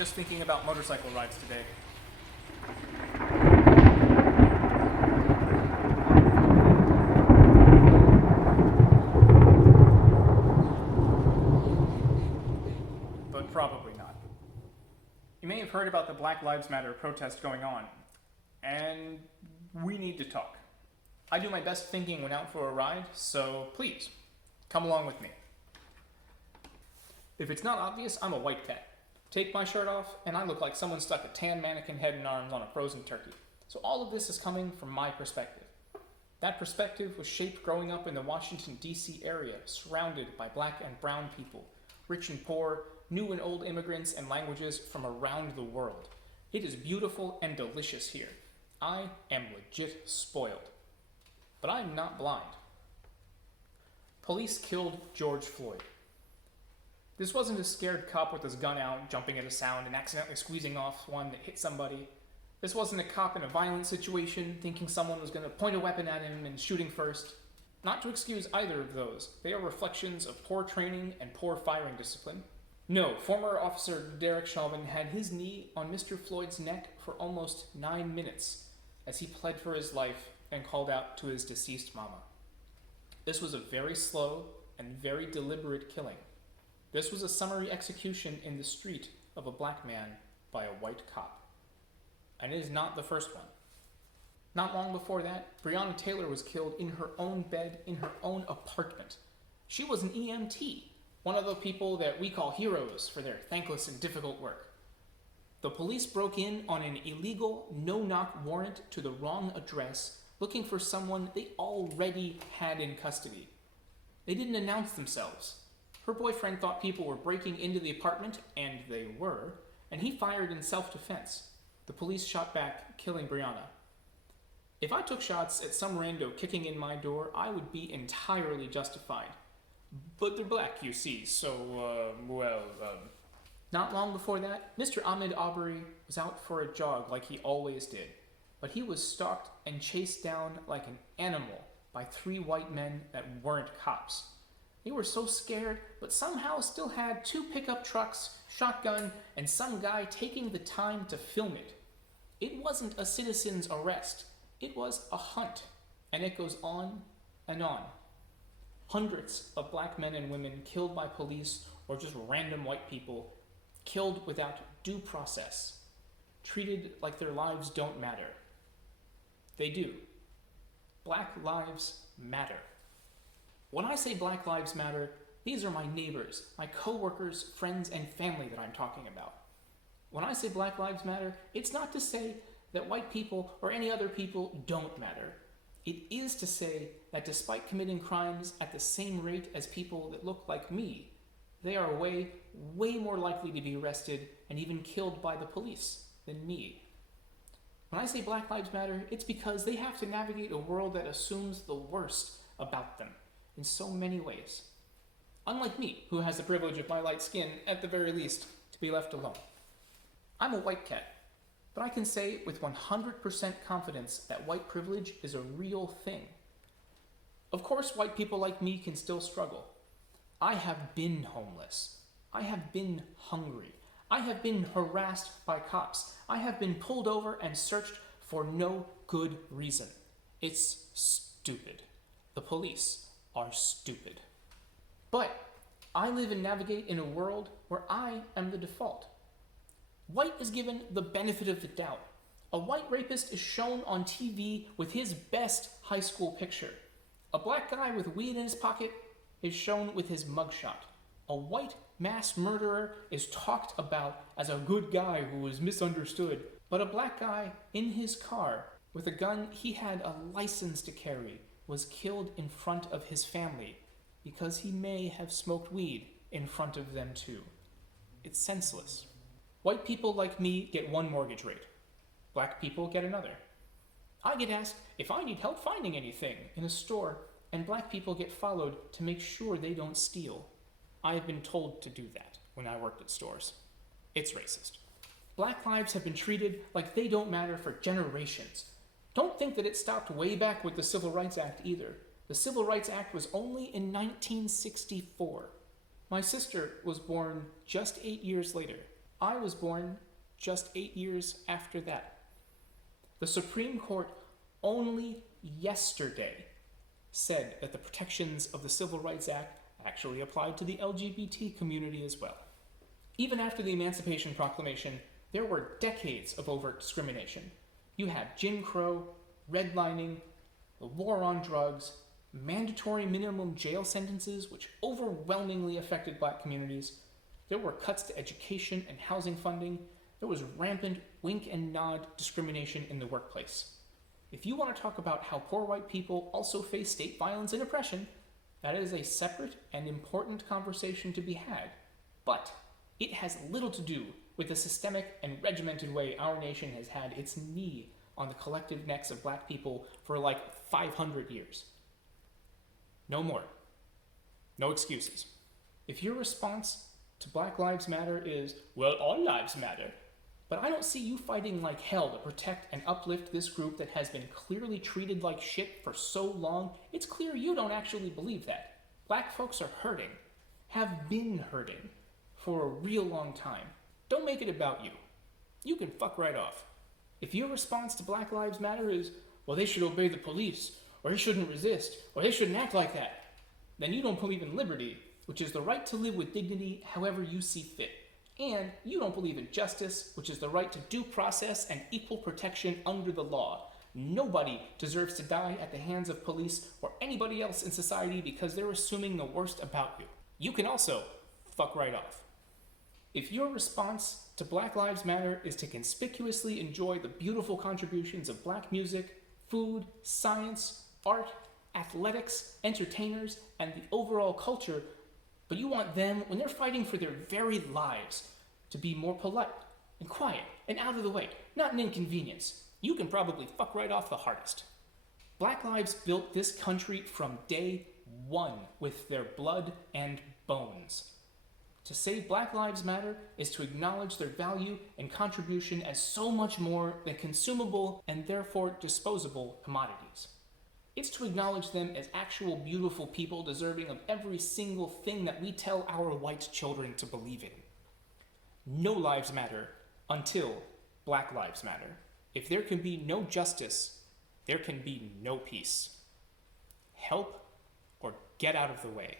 Just thinking about motorcycle rides today. But probably not. You may have heard about the Black Lives Matter protest going on, and we need to talk. I do my best thinking when out for a ride, so please, come along with me. If it's not obvious, I'm a white cat. Take my shirt off, and I look like someone stuck a tan mannequin head and arms on a frozen turkey. So all of this is coming from my perspective. That perspective was shaped growing up in the Washington, D.C. area, surrounded by black and brown people, rich and poor, new and old immigrants and languages from around the world. It is beautiful and delicious here. I am legit spoiled. But I'm not blind. Police killed George Floyd. This wasn't a scared cop with his gun out, jumping at a sound and accidentally squeezing off one that hit somebody. This wasn't a cop in a violent situation, thinking someone was going to point a weapon at him and shooting first. Not to excuse either of those, they are reflections of poor training and poor firing discipline. No, former officer Derek Chauvin had his knee on Mr. Floyd's neck for almost 9 minutes as he pled for his life and called out to his deceased mama. This was a very slow and very deliberate killing. This was a summary execution in the street of a black man by a white cop. And it is not the first one. Not long before that, Breonna Taylor was killed in her own bed in her own apartment. She was an EMT, one of the people that we call heroes for their thankless and difficult work. The police broke in on an illegal no-knock warrant to the wrong address, looking for someone they already had in custody. They didn't announce themselves. Her boyfriend thought people were breaking into the apartment, and they were, and he fired in self-defense. The police shot back, killing Breonna. If I took shots at some rando kicking in my door, I would be entirely justified. But they're black, you see, so, Not long before that, Mr. Ahmaud Arbery was out for a jog like he always did. But he was stalked and chased down like an animal by 3 white men that weren't cops. They were so scared, but somehow still had 2 pickup trucks, shotgun, and some guy taking the time to film it. It wasn't a citizen's arrest. It was a hunt. And it goes on and on. Hundreds of black men and women killed by police or just random white people, killed without due process, treated like their lives don't matter. They do. Black lives matter. When I say Black Lives Matter, these are my neighbors, my co-workers, friends, and family that I'm talking about. When I say Black Lives Matter, it's not to say that white people or any other people don't matter. It is to say that despite committing crimes at the same rate as people that look like me, they are way, way more likely to be arrested and even killed by the police than me. When I say Black Lives Matter, it's because they have to navigate a world that assumes the worst about them in so many ways. Unlike me, who has the privilege of my light skin, at the very least, to be left alone. I'm a white cat, but I can say with 100% confidence that white privilege is a real thing. Of course, white people like me can still struggle. I have been homeless. I have been hungry. I have been harassed by cops. I have been pulled over and searched for no good reason. It's stupid. The police are stupid. But I live and navigate in a world where I am the default. White is given the benefit of the doubt. A white rapist is shown on TV with his best high school picture. A black guy with weed in his pocket is shown with his mugshot. A white mass murderer is talked about as a good guy who was misunderstood. But a black guy in his car with a gun he had a license to carry was killed in front of his family because he may have smoked weed in front of them too. It's senseless. White people like me get one mortgage rate. Black people get another. I get asked if I need help finding anything in a store, and black people get followed to make sure they don't steal. I have been told to do that when I worked at stores. It's racist. Black lives have been treated like they don't matter for generations. Don't think that it stopped way back with the Civil Rights Act either. The Civil Rights Act was only in 1964. My sister was born just 8 years later. I was born just 8 years after that. The Supreme Court only yesterday said that the protections of the Civil Rights Act actually applied to the LGBT community as well. Even after the Emancipation Proclamation, there were decades of overt discrimination. You had Jim Crow, redlining, the war on drugs, mandatory minimum jail sentences, which overwhelmingly affected black communities. There were cuts to education and housing funding. There was rampant wink and nod discrimination in the workplace. If you want to talk about how poor white people also face state violence and oppression, that is a separate and important conversation to be had. But it has little to do with the systemic and regimented way our nation has had its knee on the collective necks of black people for like 500 years. No more. No excuses. If your response to Black Lives Matter is, well, all lives matter, but I don't see you fighting like hell to protect and uplift this group that has been clearly treated like shit for so long, it's clear you don't actually believe that. Black folks are hurting, have been hurting, for a real long time. Don't make it about you. You can fuck right off. If your response to Black Lives Matter is, well, they should obey the police, or they shouldn't resist, or they shouldn't act like that, then you don't believe in liberty, which is the right to live with dignity however you see fit. And you don't believe in justice, which is the right to due process and equal protection under the law. Nobody deserves to die at the hands of police or anybody else in society because they're assuming the worst about you. You can also fuck right off. If your response to Black Lives Matter is to conspicuously enjoy the beautiful contributions of black music, food, science, art, athletics, entertainers, and the overall culture, but you want them, when they're fighting for their very lives, to be more polite and quiet and out of the way, not an inconvenience, you can probably fuck right off the hardest. Black lives built this country from day one with their blood and bones. To say Black Lives Matter is to acknowledge their value and contribution as so much more than consumable and therefore disposable commodities. It's to acknowledge them as actual beautiful people deserving of every single thing that we tell our white children to believe in. No lives matter until Black Lives Matter. If there can be no justice, there can be no peace. Help or get out of the way.